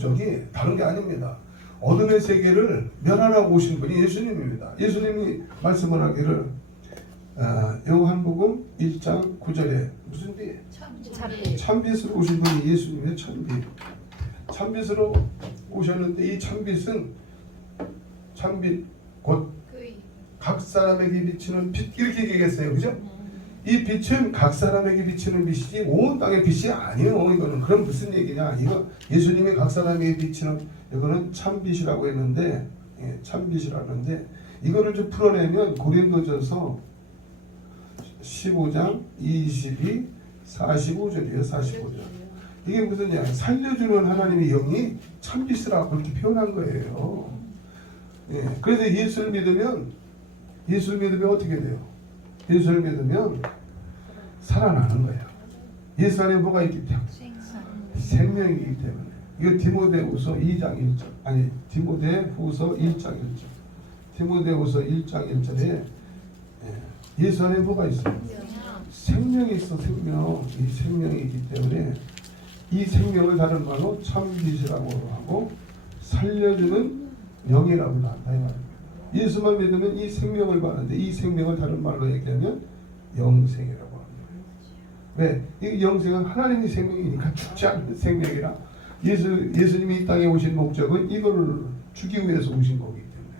목적이 다른 게 아닙니다. 어둠의 세계를 멸하라고 오신 분이 예수님입니다. 예수님이 말씀을 하기를 요한복음 1장 9절에 무슨 빛? 참빛으로 오신 분이 예수님의 참빛. 참빛으로 오셨는데 이 참빛은 참빛 곧 각 사람에게 비치는 빛 이렇게 얘기했어요. 그죠? 이 빛은 각 사람에게 비치는 빛이지 온 땅의 빛이 아니에요. 이거는 그럼 무슨 얘기냐? 이거 예수님이 각 사람에게 비치는 이거는 참빛이라고 했는데 참빛이라는데 이거를 좀 풀어내면 고린도전서 15장 22 45절이에요. 45절. 이게 무슨 얘기야? 살려주는 하나님의 영이 참빛이라고 그렇게 표현한 거예요. 그래서 예수를 믿으면 어떻게 돼요? 예수를 믿으면 살아나는 거예요. 예수 안에 뭐가 있기 때문에? 생명이기 때문에. 이거 디모데후서 2장 1절. 아니 디모데후서 1장 1절. 디모데후서 1장 1절에 예수 안에 뭐가 있어요? 생명이 있어. 생명. 이 생명이 있기 때문에 이 생명을 다른 말로 참빛이라고 하고 살려주는 영이라고도 한다 이 말입니다. 예수만 믿으면 이 생명을 받는데 이 생명을 다른 말로 얘기하면 영생이라고 합니다. 왜? 이 영생은 하나님의 생명이니까 죽지 않는 생명이라 예수님이 이 땅에 오신 목적은 이거를 주기 위해서 오신 거기 때문에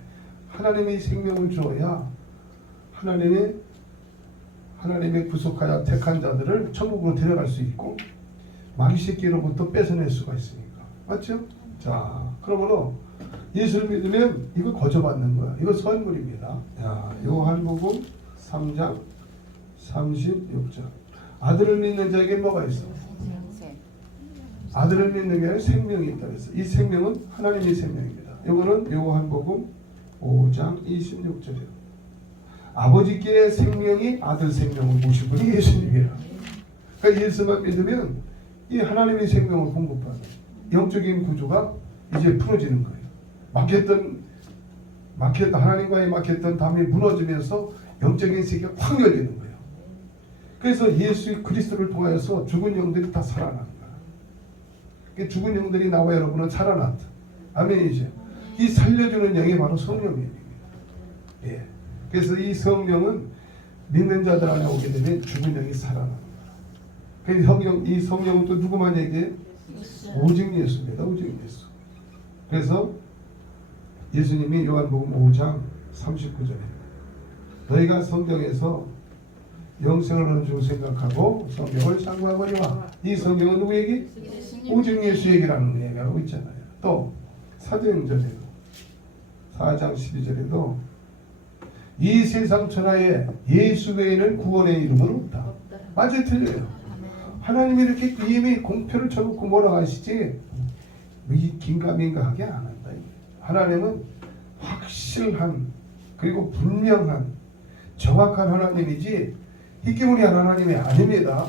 하나님의 생명을 주어야 하나님의 구속하여 택한 자들을 천국으로 데려갈 수 있고 마귀 새끼로부터 뺏어낼 수가 있으니까. 맞죠? 자, 그러므로 예수를 믿으면 이거 거저받는 거야. 이거 선물입니다. 요한복음 3장 36절. 아들을 믿는 자에게 뭐가 있어? 아들을 믿는 게 아니라 생명이 있다 그랬어. 이 생명은 하나님의 생명입니다. 이거는 요한복음 5장 26절이에요. 아버지께 생명이 아들 생명을 모신 분이 예수님이에요. 그러니까 예수만 믿으면 이 하나님의 생명을 공급하는 영적인 구조가 이제 풀어지는 거예요. 막혔던 하나님과의 막혔던 담이 무너지면서 영적인 세계가 확 열리는 거예요. 그래서 예수 그리스도를 통하여서 죽은 영들이 다 살아나는 거예요. 그러니까 죽은 영들이 나와 여러분은 살아났다. 아멘이죠. 이 살려주는 영이 바로 성령입니다. 그래서 이 성령은 믿는 자들 안에 오게 되면 죽은 영이 살아나는 거예요. 이 성령은 또 누구만 얘기해? 오직 예수입니다. 오직 예수. 그래서 예수님이 요한복음 5장 39절에 너희가 성경에서 영생을 얻는 줄 생각하고 성경을 상고하거니와 이 성경은 누구 얘기? 오직 예수 얘기라는 얘기하고 있잖아요. 또 사도행전에도 4장 12절에도 이 세상 천하에 예수 외에는 구원의 이름은 없다. 맞아요, 틀려요. 하나님이 이렇게 이미 공표를 쳐놓고 뭐라고 하시지 긴가민가하게 안 한다. 하나님은 확실한 그리고 분명한 정확한 하나님이지 희귀무리한 하나님이 아닙니다.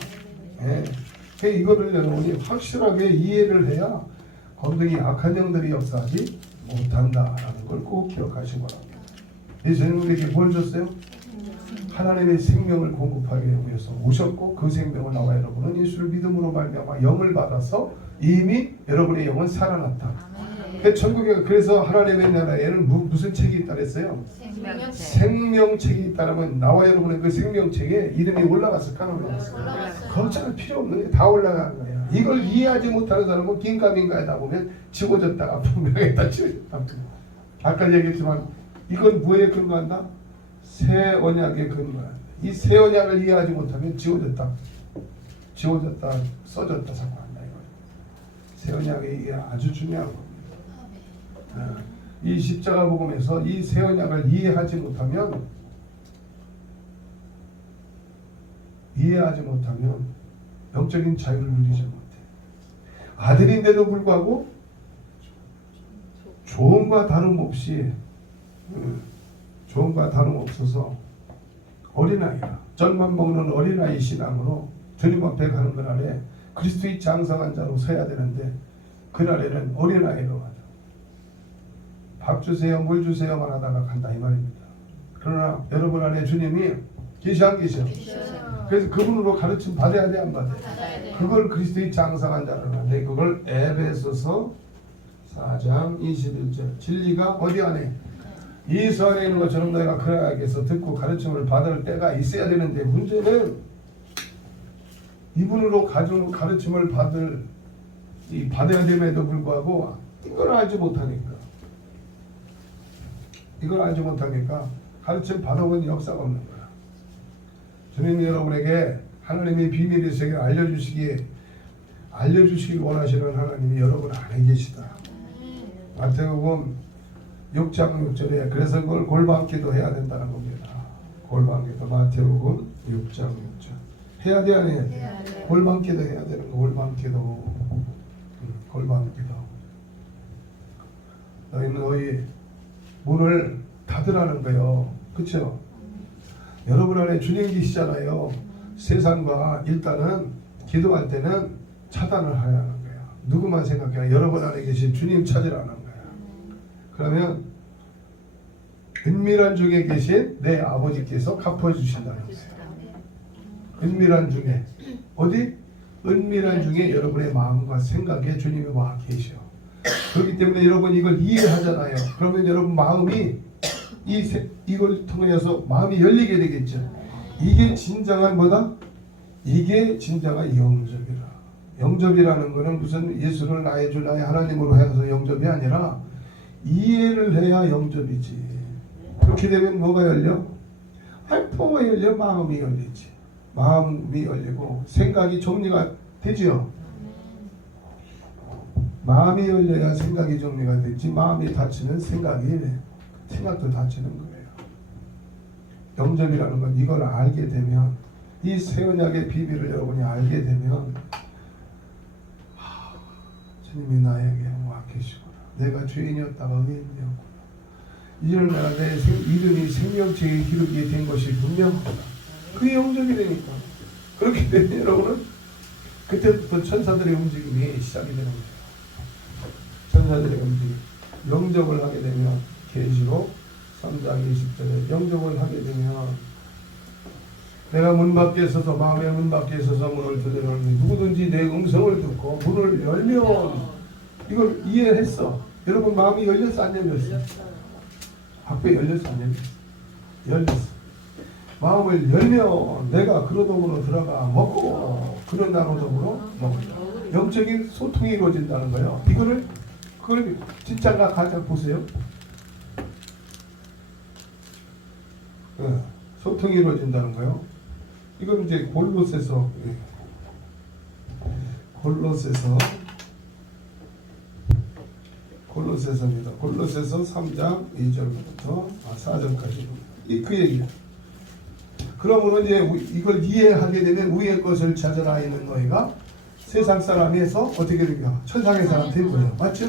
이거를 여러분이 확실하게 이해를 해야 거기에 악한 영들이 역사하지 못한다라는 걸 꼭 기억하시기 바랍니다. 예수님은 우리에게 뭘 줬어요? 하나님의 생명을 공급하기 위해서 오셨고 그 생명을 나와 여러분은 예수를 믿음으로 말미암아 영을 받아서 이미 여러분의 영은 살아났다. 천국에 그래서 하나님의 나라에는 무슨 책이 있다 그랬어요? 생명책이 있다라면 나와 여러분의 그 생명책에 이름이 올라갔을까 안 올라갔을까? 걱정할 필요 없는 게 다 올라간 거야. 이걸 이해하지 못하는 사람은 긴가민가하다 보면 지워졌다가 분명했다 지워졌다. 아까 얘기했지만 이건 뭐에 근거한다? 새 언약에 근거한다. 이 새 언약을 이해하지 못하면 지워졌다 써졌다 자꾸 한다 이거. 새 언약의 이해 아주 중요한 겁니다. 이 십자가 복음에서 이 새 언약을 이해하지 못하면 영적인 자유를 누리지 못해. 아들인데도 불구하고 조언과 다름없어서 어린아이라 젖만 먹는 어린아이 신앙으로 주님 앞에 가는 그날에 그리스도의 장성한 자로 서야 되는데 그날에는 어린아이로 가자. 밥 주세요, 물 주세요만 하다가 간다 이 말입니다. 그러나 여러분 안에 주님이 계시 안 계셔? 그래서 그분으로 가르침 받아야 돼 안 받아야 돼? 그걸 그리스도의 장성한 자라는데 그걸 에베소서 4장 21절. 진리가 어디 안에? 예수 안에 있는 것처럼 너희가 그러하게서 듣고 가르침을 받을 때가 있어야 되는데, 문제는 이분으로 가르침을 받아야 됨에도 불구하고 이걸 알지 못하니까 가르침 받아본 역사가 없는 거야. 주님 여러분에게 하나님의 비밀의 세계를 알려주시길 원하시는 하나님이 여러분 안에 계시다. 마태복음 6장 6절에 그래서 그걸 골방기도 해야 된다는 겁니다. 골방기도 마태복음 6장 6절 해야 돼 안 해야 돼? 골방기도 해야 되는 거. 골방기도. 너희 문을 닫으라는 거예요. 그렇죠? 여러분 안에 주님 계시잖아요. 세상과 일단은 기도할 때는 차단을 하라는 거야. 누구만 생각해? 여러분 안에 계신 주님 찾으라는 거야. 그러면 은밀한 중에 계신 내 아버지께서 갚아주신다는 거예요. 은밀한 중에 어디? 은밀한 중에 여러분의 마음과 생각에 주님이 와 계셔. 그렇기 때문에 여러분 이걸 이해하잖아요. 그러면 여러분 마음이 이걸 통해서 마음이 열리게 되겠죠. 이게 진정한 뭐다? 이게 진정한 영접이라. 영접이라는 것은 무슨 예수를 나의 주 나의 하나님으로 해서 영접이 아니라 이해를 해야 영접이지. 그렇게 되면 뭐가 열려? 뭐가 열려? 마음이 열리지. 마음이 열리고 생각이 정리가 되죠. 마음이 열려야 생각이 정리가 되지. 마음이 닫히면 생각도 닫히는 거예요. 영접이라는 건 이걸 알게 되면, 이 새 언약의 비밀을 여러분이 알게 되면 주님이 나에게 와 계시구나. 내가 죄인이었다가 의인이었구나. 이제는 내가 내 이름이 생명책에 기록이 된 것이 분명하구나. 그게 영접이 되니까. 그렇게 되면 여러분은 그때부터 천사들의 움직임이 시작이 되는 거예요. 천사들의 움직임. 영접을 하게 되면 계시록 3장 20절에 영접을 하게 되면 내가 문 밖에 서서 마음의 문 밖에 서서 문을 두드리니 누구든지 내 음성을 듣고 문을 열면, 이걸 이해했어. 여러분 마음이 열렸어 안 열렸어? 밖에 열렸어 안 열렸어? 열렸어. 마음을 열면 내가 그런 동으로 들어가 먹고 그런 나로동으로 먹는다. 영적인 소통이 이루어진다는 거예요. 그걸 진짜가 가장 보세요. 소통이 이루어진다는 거예요. 이건 이제 골로새서입니다. 골로새서 3장 2절부터 4절까지 그 얘기예요. 그러므로 이제 이걸 이해하게 되면 위의 것을 찾으라 있는 너희가 세상 사람에서 어떻게 되냐? 천상의 사람 된 거예요. 맞죠?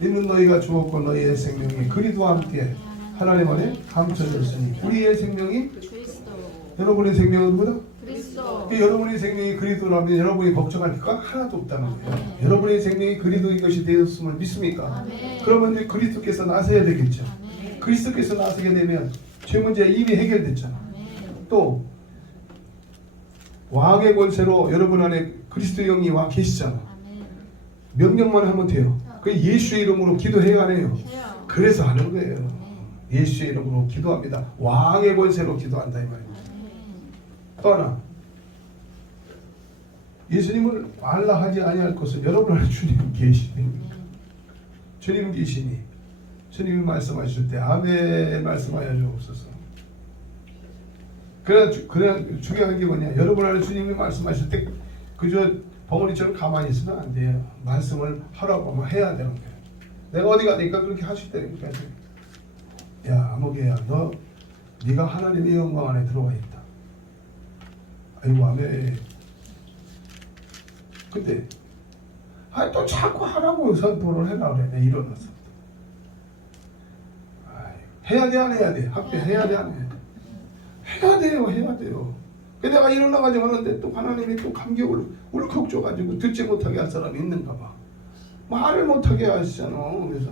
있는 너희가 죽었고 너희의 생명이 그리스도와 함께 하나님 안에 감춰졌으니 우리의 생명이 여러분의 생명은 뭐다? 그리스도. 여러분의 생명이 그리스도라면 여러분이 걱정할 것 하나도 없다는 거예요. 여러분의 생명이 그리스도인 것이 되었음을 믿습니까? 그러면 이제 그리스도께서 나서야 되겠죠. 그리스도께서 나서게 되면 죄 문제 이미 해결됐잖아. 또 왕의 권세로 여러분 안에 그리스도 영이 와 계시잖아. 명령만 하면 돼요. 그 예수의 이름으로 기도해야 해요. 그래서 하는 거예요. 예수의 이름으로 기도합니다. 왕의 권세로 기도한다 이 말이에요. 또 하나, 예수님을 알라 하지 아니할 것은 여러분 안에 주님 계시니, 주님 계시니 주님이 말씀하실 때 아멘 말씀하여 주옵소서. 그래 중요한 게 뭐냐? 여러분 안에 주님이 말씀하실 때 그저 벙어리처럼 가만히 있으면 안 돼요. 말씀을 하라고 하면 해야 되는 거예요. 내가 어디 가니까 그렇게 하실 때니까, 야 아무개야, 네가 하나님의 영광 안에 들어와 있다. 아이고 아멘. 근데 또 자꾸 하라고 선포를 해라 그래. 내가 일어나서 해야 돼 안 해야 돼? 학교 해야 돼 안 해야 돼? 해야 돼요. 내가 일어나가지고 하는데 또 하나님이 또 감격을 울컥 줘가지고 듣지 못하게 할 사람이 있는가 봐. 말을 못하게 하시잖아. 그래서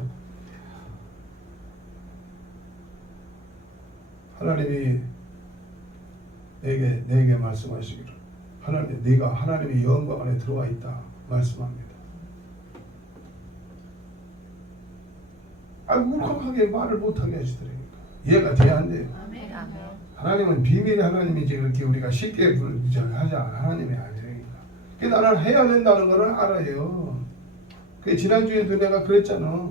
하나님이 내게 말씀하시기를, 네가 하나님의 영광 안에 들어와 있다 말씀합니다. 울컥하게 말을 못하게 하시더라니까. 이해가 돼야 안 돼요. 아멘. 하나님은 비밀의 하나님이지 그렇게 우리가 쉽게 하지 않아. 하나님이 아니라니까. 그 나는 해야 된다는 거를 알아요. 그 지난주에도 내가 그랬잖아.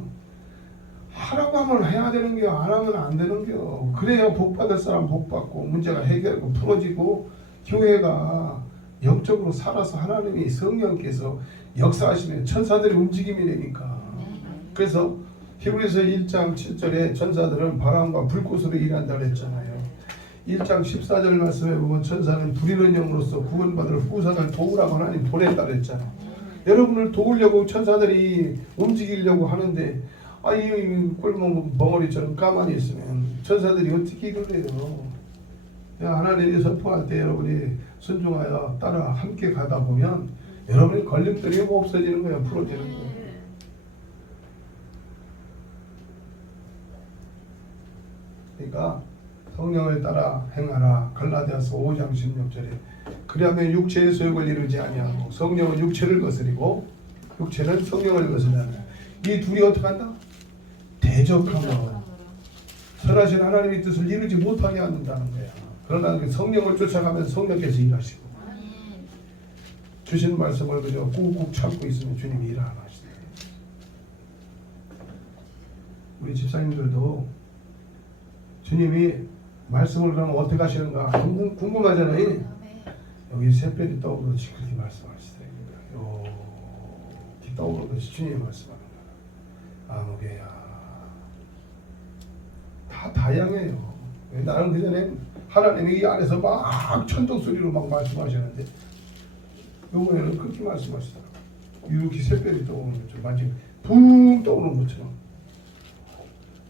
하라고 하면 해야 되는 겨, 안 하면 안 되는 겨. 그래야 복 받을 사람 복 받고 문제가 해결되고 풀어지고 교회가 영적으로 살아서 하나님이 성령께서 역사하시면 천사들의 움직임이 되니까. 그래서 히브리서 1장 7절에 천사들은 바람과 불꽃으로 일한다 그랬잖아요. 1장 14절 말씀에 보면 천사는 부리는 영으로서 구원받을 후사를 도우라고 하나님 보냈다 그랬잖아요. 여러분을 도우려고 천사들이 움직이려고 하는데 이 꿀멍 멍어리처럼 가만히 있으면 천사들이 어떻게 이걸 해요. 하나님이 선포할 때 여러분이 순종하여 따라 함께 가다 보면 여러분이 걸림돌이 없어지는 거예요. 풀어지는 거예요. 그러니까 성령을 따라 행하라. 갈라디아서 5장 16절에 그리하면 육체의 소욕을 이루지 아니하고 성령은 육체를 거스리고 육체는 성령을 거스르는 이 둘이 어떻게 한다? 대적하며 선하신 하나님의 뜻을 이루지 못하게 한다는 거야. 그러나 성령을 쫓아가면서 성령께서 일하시고 주신 말씀을 그저 꾹꾹 참고 있으면 주님이 일 안 하시네. 우리 집사님들도 주님이 말씀을 그러면 어떻게 하시는가 궁금하잖아요. 여기 새별이 떠오르듯이 그렇게 말씀하시더라고요. 이렇게 떠오르듯이 주님이 말씀하는 거야. 아무개야 다 다양해요. 나는 그전에 하나님이 이 안에서 막 천둥 소리로 막 말씀하셨는데 이번에는 그렇게 말씀하시더라고요. 이렇게 새별이 떠오르는 것처럼 마치 붕 떠오르는 것처럼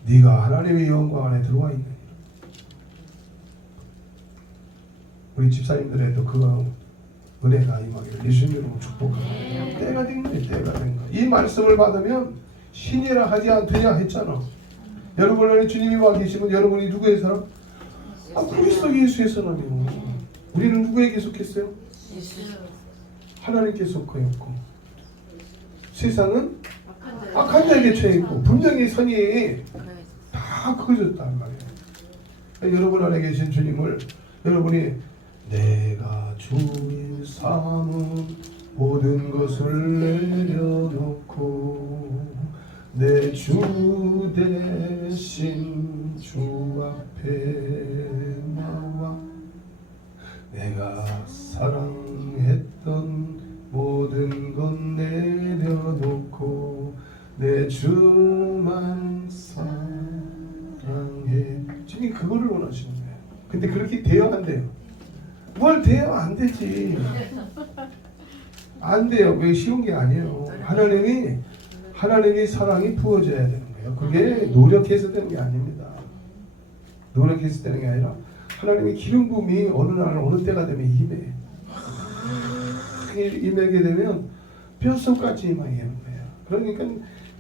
네가 하나님의 영광 안에 들어와 있는 우리 집사님들에도 그거 은혜가 임하기를 예수님으로 축복합니다. 때가 된 거예요. 때가 된 거. 이 말씀을 받으면 신이라 하지 않더냐 했잖아. 여러분 안에 주님이 와 계시면 여러분이 누구의 사람? 그리스도 예수의 사람이요. 우리는 누구에게 속했어요? 하나님께 속하였고 세상은 악한 자에게 처해있고 분명히 선이 다 그어졌단 말이에요. 여러분 안에 계신 주님을 여러분이 내가 주인 삼은 모든 것을 내려놓고 내 주 대신 주 앞에 나와 내가 사랑했던 모든 것 내려놓고 내 주만 사랑해. 주님 그거를 원하시는 거예요. 근데 그렇게 돼야 안 돼요. 뭘 돼요? 안 되지. 안 돼요. 그게 쉬운 게 아니에요. 하나님이 사랑이 부어져야 되는 거예요. 그게 노력해서 되는 게 아닙니다. 노력해서 되는 게 아니라 하나님의 기름 부음이 어느 날 어느 때가 되면 임해. 임하게 되면 뼛속까지 임하게 되는 거예요. 그러니까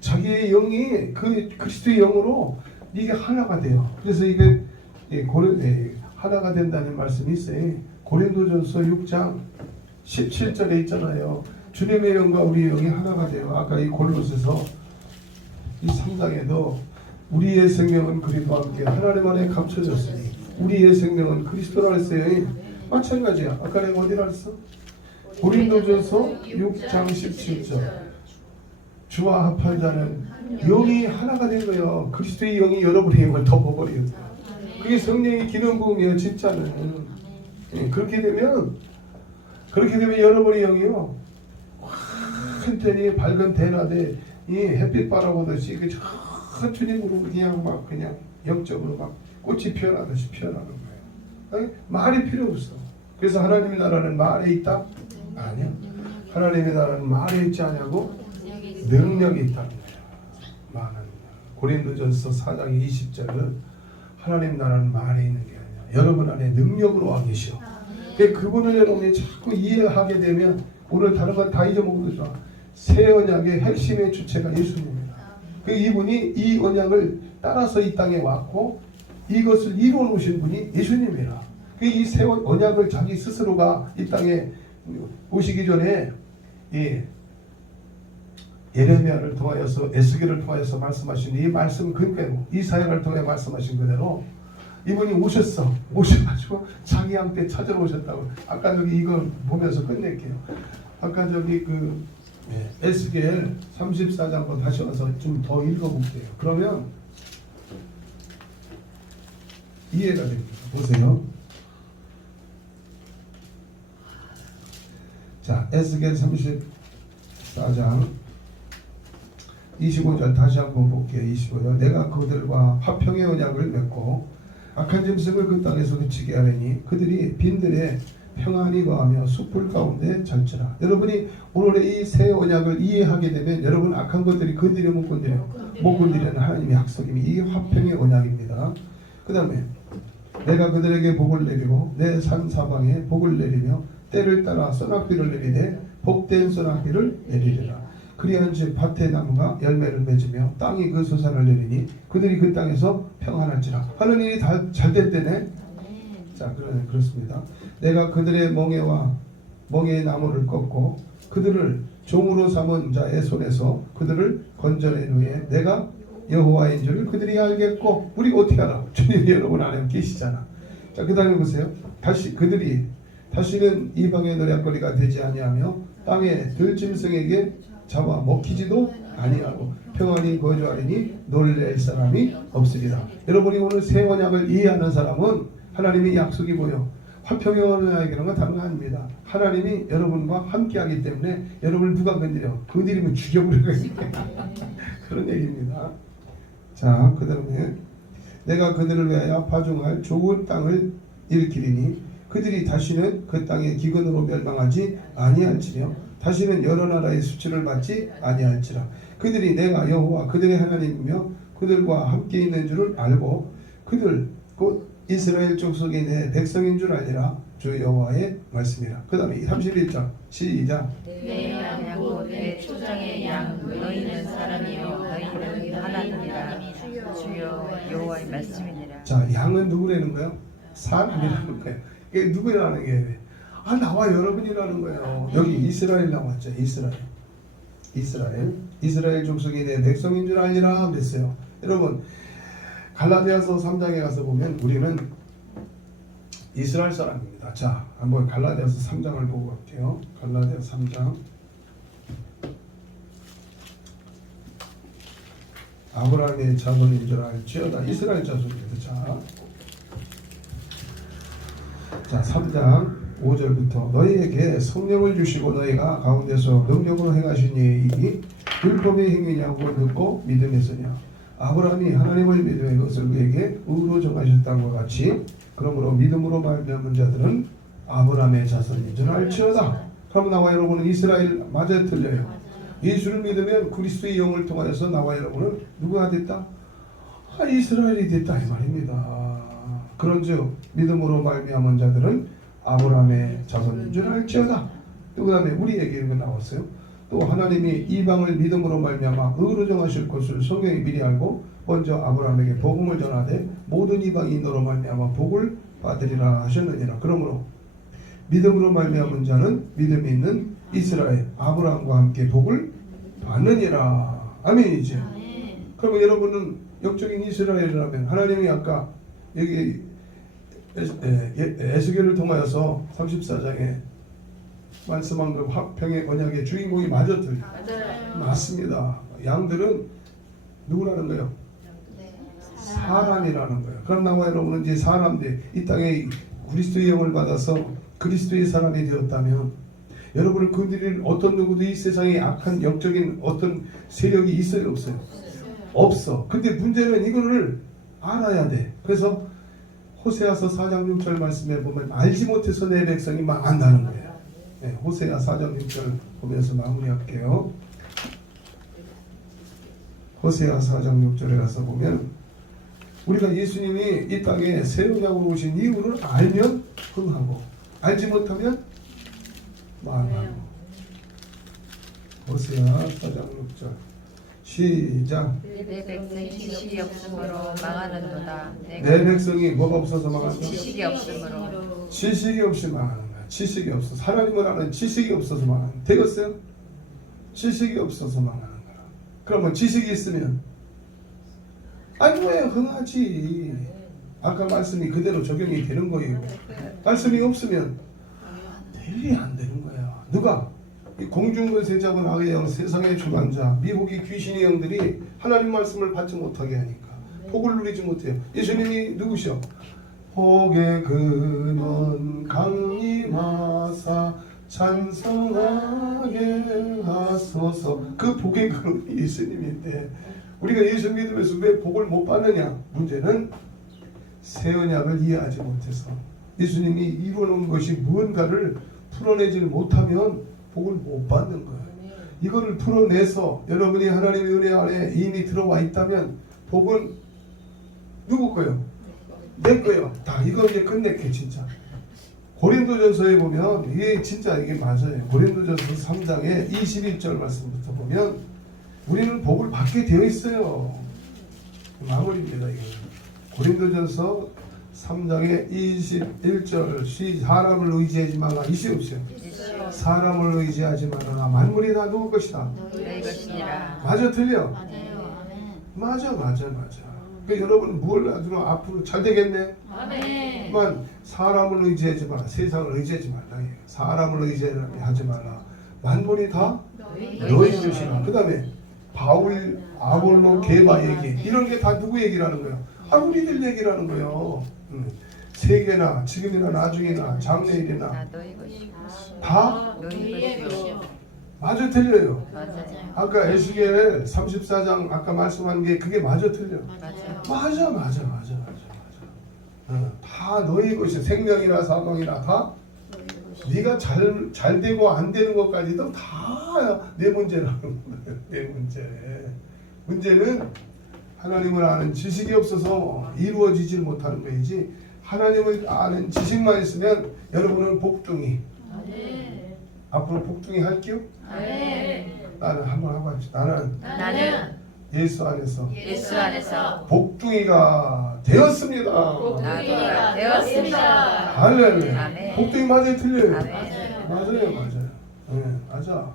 자기의 영이 그 그리스도의 영으로 이게 하나가 돼요. 그래서 이게 하나가 된다는 말씀이 있어요. 고린도전서 6장 17절에 있잖아요. 주님의 영과 우리의 영이 하나가 돼요. 아까 이 골로새서 이 3장에도 우리의 생명은 그리스도와 함께 하나님 안에 감춰졌으니 우리의 생명은 그리스도라 했어요. 마찬가지야. 아까 내가 어디라 했어? 고린도전서 6장 17절 주와 합한 자는 영이 하나가 된 거예요. 그리스도의 영이 여러분의 영을 덮어버려요. 그게 성령의 기름 부음이에요. 진짜는. 그렇게 되면 여러분의 영이요 완전히 밝은 대낮에 이 햇빛 바라보듯이 그 주님으로 그냥 영적으로 막 꽃이 피어나듯이 피어나는 거예요. 말이 필요 없어. 그래서 하나님의 나라는 말에 있다? 아니야. 하나님의 나라는 말에 있지 않냐고? 능력이 있다는 거예요. 고린도전서 4장 20절은 하나님 나라는 말에 있는 게 아니야. 여러분 안에 능력으로 와 계셔. 그분을 여러분이 자꾸 이해하게 되면 오늘 다른 건 다 잊어먹어도 좋아. 새 언약의 핵심의 주체가 예수님입니다. 이분이 이 언약을 따라서 이 땅에 왔고 이것을 이루어 놓으신 분이 예수님이라. 이 새 언약을 자기 스스로가 이 땅에 오시기 전에 예레미야를 통하여서 에스겔을 통하여서 말씀하신 이 말씀 그대로 이사야를 통해 말씀하신 그대로 이분이 오셔가지고 자기한테 찾으러 오셨다고. 아까 저기 이거 보면서 끝낼게요. 아까 저기 그 에스겔 34장도 다시 와서 좀 더 읽어볼게요. 그러면 이해가 됩니다. 보세요. 자, 에스겔 34장 25절 다시 한번 볼게요. 25절. 내가 그들과 화평의 언약을 맺고 악한 짐승을 그 땅에서 그치게 하려니 그들이 빈들에 평안히 거하며 숲풀 가운데 잘지라. 여러분이 오늘의 이 새 언약을 이해하게 되면 여러분 악한 것들이 건드려 못 건드려? 못 건드리는 하나님의 약속임이 이 화평의 언약입니다. 그 다음에 내가 그들에게 복을 내리고 내 산 사방에 복을 내리며 때를 따라 소낙비를 내리되 복된 소낙비를 내리리라. 그리한즉 밭의 나무가 열매를 맺으며 땅이 그 소산을 내리니 그들이 그 땅에서 평안할지라. 하는 일이 다 잘될 때네. 자, 그렇습니다. 내가 그들의 멍에의 나무를 꺾고 그들을 종으로 삼은 자의 손에서 그들을 건져낸 후에 내가 여호와인 줄을 그들이 알겠고. 우리가 어떻게 알아? 주님이 여러분 안에 계시잖아. 자, 그 다음에 보세요. 그들이 다시는 이방의 노략거리가 되지 아니하며 땅의 들짐승에게 잡아 먹히지도 아니하고 평안히 거주하리니 놀랄 사람이 없으리라. 여러분이 오늘 새 언약을 이해하는 사람은 하나님의 약속이 뭐요? 화평의 언약이라는 건 다른 거 아닙니다. 하나님이 여러분과 함께하기 때문에 여러분을 누가 건드리면 죽여버리거든요. 그런 얘기입니다. 자, 그 다음에 내가 그들을 위하여 파종할 좋은 땅을 일으키리니 그들이 다시는 그 땅의 기근으로 멸망하지 아니할지며 다시는 여러 나라의 수치를 받지 아니할지라. 그들이 내가 여호와 그들의 하나님이며 그들과 함께 있는 줄을 알고 그들 곧 이스라엘 족속이 내 백성인 줄 알리라. 주 여호와의 말씀이라. 그 다음에 31절 시작. 내 양이고 내 초장의 양 너희는 사람이요 너희는 하나님이라. 주여 여호와의 말씀이니라. 자, 양은 누구라는 거예요? 사람이라는 거예요. 이게 누구라는 게 나와 여러분이라는 거예요. 여기 이스라엘 나왔죠. 이스라엘 족속이 내 백성인 줄 알리라 그랬어요. 여러분 갈라디아서 3장에 가서 보면 우리는 이스라엘 사람입니다. 자, 한번 갈라디아서 3장을 보고 갈게요. 갈라디아서 3장. 아브라함의 자손인 줄 알지어다. 이스라엘 자손입니다. 자, 3장 5절부터 너희에게 성령을 주시고 너희가 가운데서 능력으로 행하신 일이 율법의 행위냐고 듣고 믿음에서냐. 아브라함이 하나님을 믿음의 것을 그에게 의로 정하셨다는 것 같이 그러므로 믿음으로 말미암은 자들은 아브라함의 자손인 줄 알지어다. 그럼 나와 여러분은 이스라엘 맞아요, 틀려요? 예수를 믿으면 그리스도의 영을 통하여서 나와 여러분은 누가 됐다? 이스라엘이 됐다 이 말입니다. 그런즉 믿음으로 말미암은 자들은 아브라함의 자손인 줄 알지어다. 또 그 다음에 우리에게 이런 거 나왔어요. 또 하나님이 이방을 믿음으로 말미암아 의로 정하실 것을 성경이 미리 알고 먼저 아브라함에게 복음을 전하되 모든 이방이 너로 말미암아 복을 받으리라 하셨느니라. 그러므로 믿음으로 말미암은 자는 믿음이 있는 이스라엘 아브라함과 함께 복을 받느니라. 아멘이지. 그러면 여러분은 영적인 이스라엘이라면 하나님이 아까 여기 에스겔을 통하여서 34장에 말씀한 그 화평의 언약의 주인공이 맞았더니 맞습니다. 양들은 누구라는 거예요? 사람이라는 거예요. 그럼 나와 여러분은 이제 사람들 이 땅에 그리스도의 영을 받아서 그리스도의 사람이 되었다면 여러분을 건드릴 어떤 누구도 이 세상에 악한 영적인 어떤 세력이 있어요? 없어요? 없어. 근데 문제는 이거를 알아야 돼. 그래서 호세아서 4장 6절 말씀에 보면 알지 못해서 내 백성이 망한다는 거예요. 네, 호세아 4장 6절 보면서 마무리할게요. 호세아 4장 6절에 가서 보면 우리가 예수님이 이 땅에 새 언약으로 오신 이유를 알면 흥하고 알지 못하면 망하고. 호세아 4장 6절 시작. 내 백성이 지식이 없으므로 망하는도다. 내 백성이 뭐가 없어서 망하는가? 지식이 없으므로. 지식이 없이 망하는 거야. 지식이 없어. 하나님을 아는 지식이 없어서 망하는 거야. 되겠어요? 지식이 없어서 망하는 거야. 그러면 지식이 있으면 아니 왜 흥하지. 아까 말씀이 그대로 적용이 되는 거예요. 말씀이 없으면 될 일이 안 되는 거야. 누가? 이 공중권세 잡은 악의 영, 세상의 주관자, 미혹이 귀신의 영들이 하나님 말씀을 받지 못하게 하니까 복을 누리지 못해요. 예수님이 누구셔? 복의 근원 강림하사 찬송하게 하소서. 그 복의 근원이 예수님인데 우리가 예수 믿으면서 왜 복을 못 받느냐? 문제는 새 언약을 이해하지 못해서 예수님이 이루어놓은 것이 무언가를 풀어내지 못하면 복을 못 받는 거예요. 이거를 풀어내서 여러분이 하나님의 은혜 안에 이미 들어와 있다면 복은 누구 거예요? 내 거예요. 다 이거 이제 끝낼게 진짜. 고린도전서에 보면 이게 진짜 이게 맞아요. 고린도전서 3장의 21절 말씀부터 보면 우리는 복을 받게 되어 있어요. 마무리입니다. 이거. 고린도전서 3장의 21절 사람을 의지하지 마라. 있어요 없어요? 사람을 의지하지 마라. 만물이 다 누구 것이다? 너희 것이니라. 맞아 틀려? 맞아요. 아멘. 맞아. 그 여러분 뭘 앞으로 잘 되겠네? 아멘. 만 사람을 의지하지 마라. 세상을 의지하지 말라. 사람을 의지하지 마라. 만물이 다 너희 것이라. 그 다음에 바울, 아볼로, 게바 얘기 이런 게 다 누구 얘기라는 거예요? 우리들 얘기라는 거예요. 세계나 지금이나 나중이나 장래일이나 다 너희 것이고 다 너희 것이요. 맞아 틀려요. 맞아요. 아까 에스겔 34장 아까 말씀한 게 그게 맞아 틀려. 맞아요. 맞아. 다 너희 것이 생명이나 사망이나 다 네가 잘 되고 안 되는 것까지도 다 내 문제라는 거예요. 내 문제. 문제는 하나님을 아는 지식이 없어서 이루어지질 못하는 거이지. 하나님을 아는 지식만 있으면 여러분은 복둥이. 앞으로 복둥이 할게요. 나는 한번 해봐야지. 나는 예수 안에서 예수 안에서 복둥이가 되었습니다. 나귀가 되었습니다. 할렐루야. 아멘. 복둥이 맞아요, 틀려요? 아멘. 맞아요. 네, 맞아.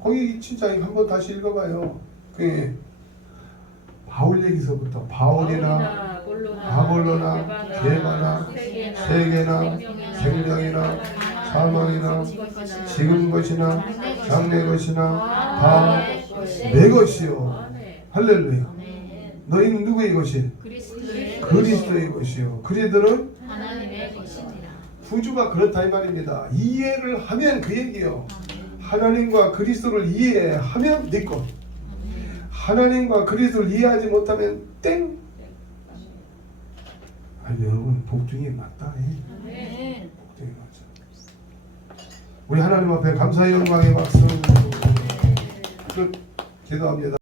거기 진짜 한번 다시 읽어봐요. 그 바울 얘기서부터 바울이나 아볼로나 게바나 세계나 생명이나 사망이나 지금 것이나 장래 것이나 다 내 것이요. 할렐루야. 너희는 누구의 것이? 그리스도의 것이요. 그리들은 하나님의 것입니다. 구주가 그렇다 이 말입니다. 이해를 하면 그 얘기요. 하나님과 그리스도를 이해하면 네 것. 하나님과 그리스도를 이해하지 못하면 땡. 여러분 복중이 맞다. 아멘. 복중이 맞아. 우리 하나님 앞에 감사의 영광의 박수. 기도합니다.